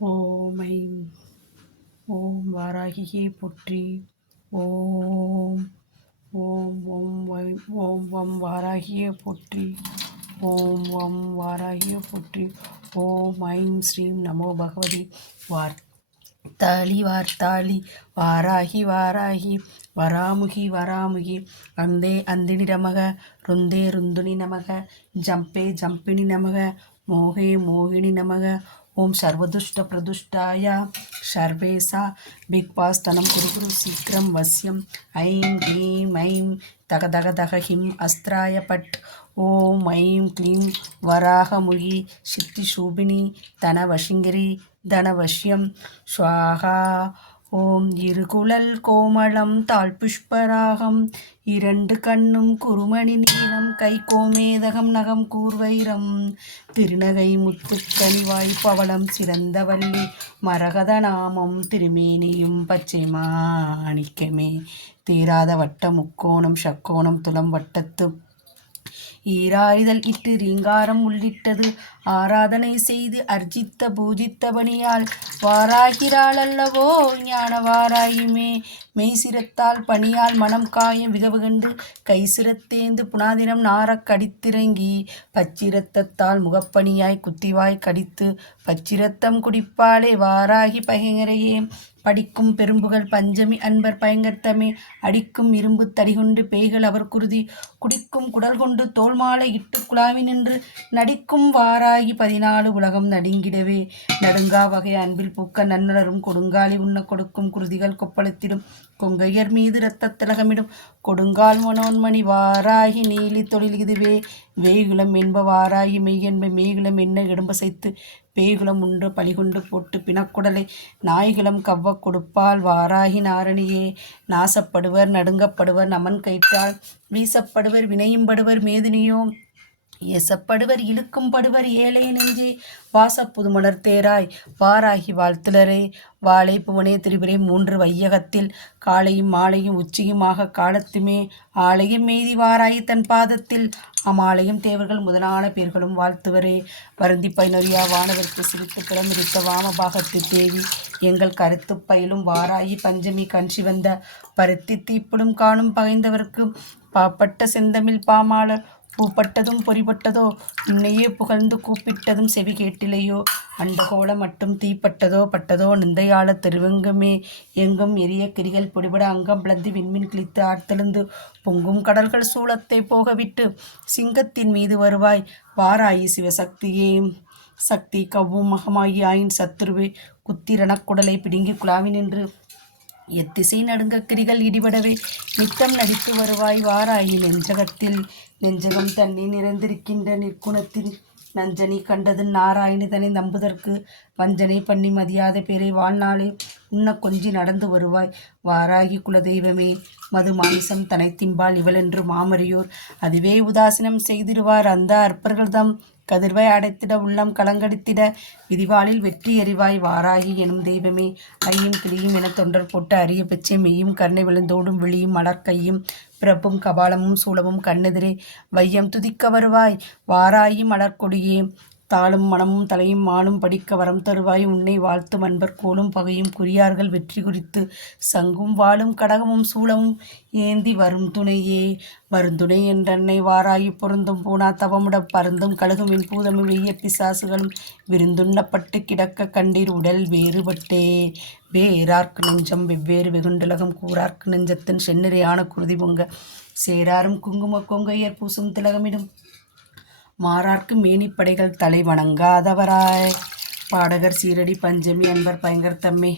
ஓம் I'm ஓம் வாராகியே போற்றி. ஓம் ஓம் ஓம் ஓம் வம் வாராகியே போற்றி. ஓம் வம் வாராகியே போற்றி. ஓம் ஐம் ஸ்ரீம் நமோ பகவதி வார்த்தாளி வாராகி வாராகி வராமுகி வராமுகி அந்தே அந்தினி நமக ருந்தே ருந்துனி நமக ஜம்பே ஜம்பினி நமக மோகே மோகினி நமக ஓம் சர்வதுஷ்ட பிரதுஷ்டாய சர்வேசா பிக் பாஸ் தனம் குரு சீக்கிரம் வசியம் ஐம் ஹீம் ஐம் தக தக தக ஹிம் அஸ்திராய பட் ஓம் ஐம் க்ளீம் வராகமுகி சித்தி சூபினி தனவசிங்கிரி தனவசியம் ஸ்வாகா ஓம் இருகுழல் கோமளம் தாழ்புஷ்பராகம் இரண்டு கண்ணும் குருமணி நீளம் கை கோமேதகம் நகம் கூர்வைரம் திருநகை முத்துக்கனிவாய் பவளம் சிறந்த வள்ளி மரகத நாமம் திருமேனியும் பச்சை மாணிக்கமே தேராத வட்ட முக்கோணம் ஷக்கோணம் துலம் வட்டத்து ஈராறிதழ் இட்டு ரீங்காரம் உள்ளிட்டது ஆராதனை செய்து அர்ஜித்த பூஜித்தபணியால் வாராகிறாள் அல்லவோ ஞான வாராயுமே மெய் சிரத்தால் பணியால் மனம் காயம் விதவு கண்டு கை சிரத்தேந்து புனாதினம் நாரக் கடித்திறங்கி பச்சிரத்தத்தால் முகப்பணியாய் குத்திவாய் கடித்து பச்சிரத்தம் குடிப்பாளே வாராகி பகைங்கரையே படிக்கும் பெரும்புகள் பஞ்சமி அன்பர் பயங்கர்த்தமே அடிக்கும் இரும்பு தடிகொண்டு பேய்கள் அவர் குருதி குடிக்கும் குடல் கொண்டு தோல் மாலை இட்டு குழாவி நின்று நடிக்கும் வாராகி 14 உலகம் நடுங்கிடவே நடுங்கா வகை அன்பில் பூக்க நன்னலரும் கொடுங்காலி உண்ண கொடுக்கும் குருதிகள் கொப்பளத்திடும் கொங்கையர் மீது இரத்த திலகமிடும் கொடுங்கால் மனோன்மணி வாராகி நீலி தொழில் இதுவே வேகுலம் என்ப வாராகி மெய் என்ப மேகுலம் என்ன இடும்பசைத்து பேய்குலம் உண்டு பழிகொண்டு போட்டு பிணக்குடலை நாய்குலம் கவ்வ கொடுப்பால் வாராகி நாரணியே நாசப்படுவர் நடுங்கப்படுவர் நமன் கயிற்றால் வீசப்படுவர் வினையும்படுவர் மேதினியோ எசப்படுவர் இழுக்கும் படுவர் ஏழை நெஞ்சே வாச புதுமலர் தேராய் வாராகி வாழ்த்துலரே வாழை புவனே திரிபுரை 3 வையகத்தில் காலையும் மாலையும் உச்சியுமாக காலத்துமே ஆலயம் மேதி வாராகி தன் பாதத்தில் அமாலயம் தேவர்கள் முதலான பேர்களும் வாழ்த்துவரே வருந்தி பயனறியா வானவர்க்கு சிரித்து பிறமிருத்த வாமபாகத்து தேவி எங்கள் கருத்து பயிலும் வாராகி பஞ்சமி கஞ்சி வந்த பருத்தி தீப்படும் காணும் பகைந்தவர்க்கு பாப்பட்ட செந்தமிழ் பாமாளர் பூப்பட்டதும் பொறிப்பட்டதோ உன்னையே புகழ்ந்து கூப்பிட்டதும் செவி கேட்டிலையோ அண்டகோள மட்டும் தீப்பட்டதோ பட்டதோ நிந்தையாள தெருவெங்குமே எங்கும் எரிய கிரிகள் பொடிபட அங்கம் பிளந்து விண்மின் கிழித்து ஆழ்த்தெழுந்து பொங்கும் கடல்கள் சூளத்தை போகவிட்டு சிங்கத்தின் மீது வருவாய் வாராயி சிவசக்தியே சக்தி கவ்வும் மகமாகி ஆயின் சத்துருவே குத்திரணக்குடலை பிடுங்கி குழாவி நின்று எத்திசை நடுங்க கிரிகள் இடிபடவே நித்தம் நடித்து வருவாய் வாராயி நெஞ்சகம் தண்ணி நிறைந்திருக்கின்ற நிற்குணத்தில் நஞ்சனி கண்டது நாராயணிதனை நம்புதற்கு வஞ்சனை பண்ணி மதியாத பேரை வாழ்நாளே உன்ன கொஞ்சி நடந்து வருவாய் வாராகி குலதெய்வமே மது மாமிசம் தனை திம்பால் இவளென்று மாமறியோர் அதுவே உதாசீனம் செய்திருவார் அந்த அற்பர்கள்தம் கதிர்வாய் அடைத்திட உள்ளம் கலங்கடித்திட விதிவாளில் வெற்றி எறிவாய் வாராகி எனும் தெய்வமே ஐயும் கிளியும் என தொண்டர் போட்டு அரிய பெச்சை மெய்யும் கருணை விழுந்தோடும் விழியும் மலர்க்கையும் பிறப்பும் கபாலமும் சூலமும் கண்ணெதிரே வையம் துதிக்க வருவாய் வாராயி மலர்கொடியே தாளும் மனமும் தலையும் மாலும் படிக்க வரம் தருவாய் உன்னை வாழ்த்தும் அன்பர் கோலும் பகையும் குறியார்கள் வெற்றி குறித்து சங்கும் வாளும் கடகமும் சூளமும் ஏந்தி வரும் துணையே வருந்துணை என்றன்னை வாராயி பொருந்தும் பூனா தவமுட பருந்தும் கழுகுமின் பூதமும் வெய்ய பிசாசுகளும் விருந்துண்ணப்பட்டு கிடக்க கண்டீர் உடல் வேறுபட்டே வேறார்க்கு நெஞ்சம் வெவ்வேறு வெகுண்டுலகம் கூறார்க்கு நெஞ்சத்தின் செந்நிறையான குருதி பொங்க சேராரும் குங்கும கொங்கையர் பூசும் திலகமிடும் மாறார்க்கு மேனிப்படைகள் தலை வணங்காதவராய் பாடகர் சீரடி பஞ்சமி அன்பர் பயங்கர் தம்மே